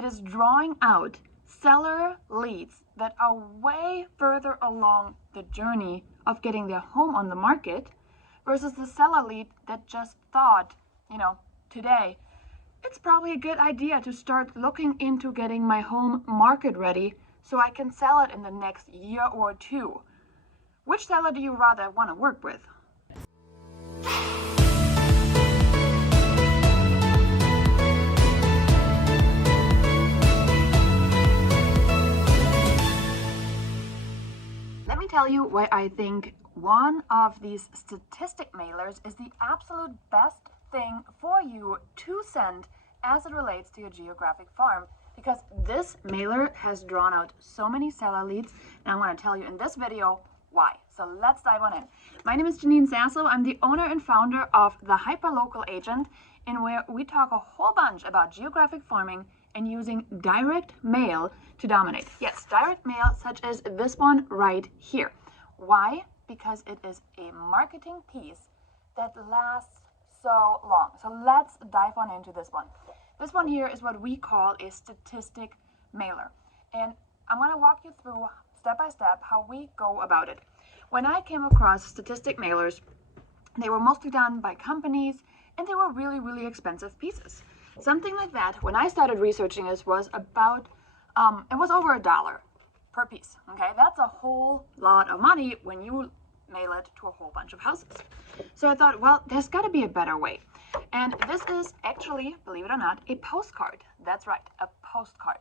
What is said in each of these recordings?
It is drawing out seller leads that are way further along the journey of getting their home on the market versus the seller lead that just thought, today, it's probably a good idea to start looking into getting my home market ready so I can sell it in the next year or two. Which seller do you rather want to work with? Let me tell you why I think one of these statistic mailers is the absolute best thing for you to send as it relates to your geographic farm, because this mailer has drawn out so many seller leads, and I'm going to tell you in this video why. So let's dive on in. My name is Janine Sasso. I'm the owner and founder of the Hyperlocal Agent, in where we talk a whole bunch about geographic farming and using direct mail to dominate. Yes, direct mail such as this one right here. Why? Because it is a marketing piece that lasts so long. So let's dive on into this one. This one here is what we call a statistic mailer. And I'm going to walk you through step by step how we go about it. When I came across statistic mailers, they were mostly done by companies and they were really, really expensive pieces. Something like that, when I started researching this, was about, it was over $1 per piece. Okay, that's a whole lot of money when you mail it to a whole bunch of houses. So I thought, well, there's got to be a better way. And this is actually, believe it or not, a postcard. That's right, a postcard.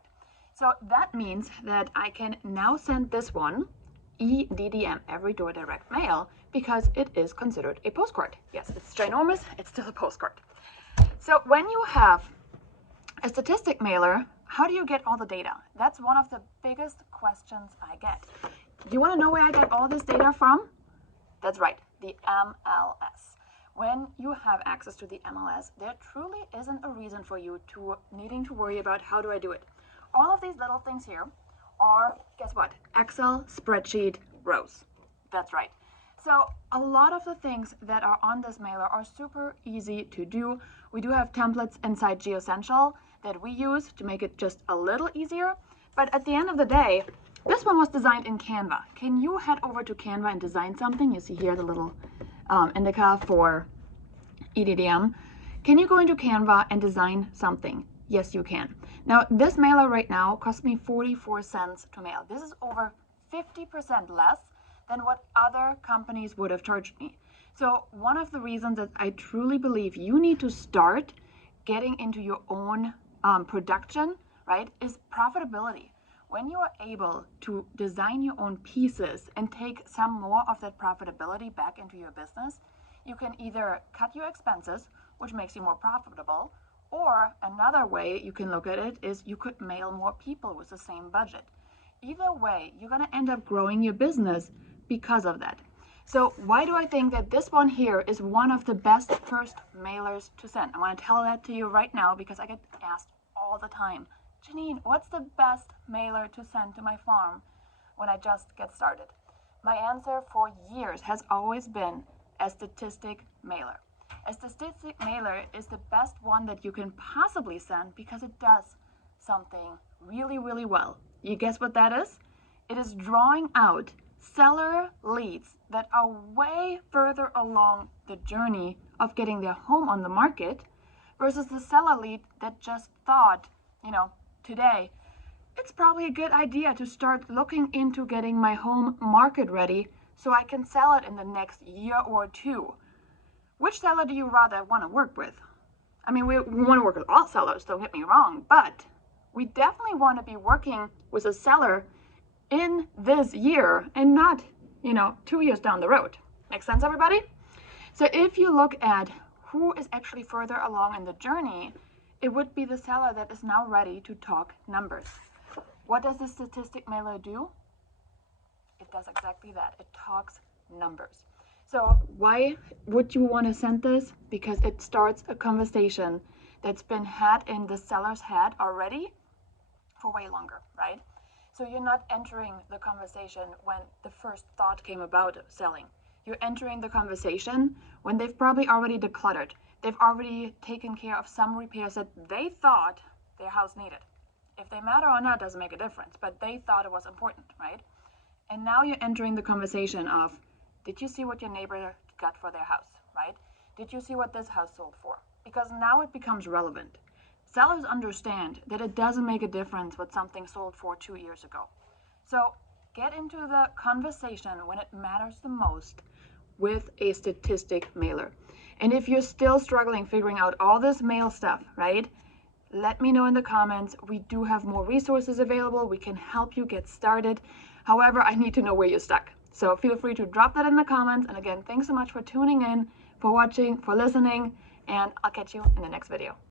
So that means that I can now send this one EDDM, every door direct mail, because it is considered a postcard. Yes, it's ginormous, it's still a postcard. So when you have a statistic mailer, how do you get all the data? That's one of the biggest questions I get. You want to know where I get all this data from? That's right, the MLS. When you have access to the MLS, there truly isn't a reason for you to needing to worry about how do I do it. All of these little things here are, guess what? Excel spreadsheet rows. That's right. So a lot of the things that are on this mailer are super easy to do. We do have templates inside GeoCentral that we use to make it just a little easier. But at the end of the day, this one was designed in Canva. Can you head over to Canva and design something? You see here the little indica for EDDM. Can you go into Canva and design something? Yes, you can. Now, this mailer right now cost me 44 cents to mail. This is over 50% less than what other companies would have charged me. So one of the reasons that I truly believe you need to start getting into your own production, right, is profitability. When you are able to design your own pieces and take some more of that profitability back into your business, you can either cut your expenses, which makes you more profitable, or another way you can look at it is you could mail more people with the same budget. Either way, you're going to end up growing your business because of that. So why do I think that this one here is one of the best first mailers to send? I want to tell that to you right now because I get asked all the time, Janine, what's the best mailer to send to my farm when I just get started? My answer for years has always been a statistic mailer. A statistic mailer is the best one that you can possibly send because it does something really, really well. You guess what that is? It is drawing out seller leads that are way further along the journey of getting their home on the market versus the seller lead that just thought, today, it's probably a good idea to start looking into getting my home market ready so I can sell it in the next year or two. Which seller do you rather want to work with? I mean, we want to work with all sellers, don't get me wrong, but we definitely want to be working with a seller in this year and not, 2 years down the road. Make sense, everybody? So if you look at who is actually further along in the journey, it would be the seller that is now ready to talk numbers. What does the statistic mailer do? It does exactly that. It talks numbers. So why would you want to send this? Because it starts a conversation that's been had in the seller's head already for way longer, right? So you're not entering the conversation when the first thought came about selling. You're entering the conversation when they've probably already decluttered. They've already taken care of some repairs that they thought their house needed. If they matter or not doesn't make a difference, but they thought it was important, right? And now you're entering the conversation of, did you see what your neighbor got for their house, right? Did you see what this house sold for? Because now it becomes relevant. Sellers understand that it doesn't make a difference what something sold for 2 years ago. So get into the conversation when it matters the most with a statistic mailer. And if you're still struggling figuring out all this mail stuff, right? Let me know in the comments. We do have more resources available. We can help you get started. However, I need to know where you're stuck. So feel free to drop that in the comments. And again, thanks so much for tuning in, for watching, for listening, and I'll catch you in the next video.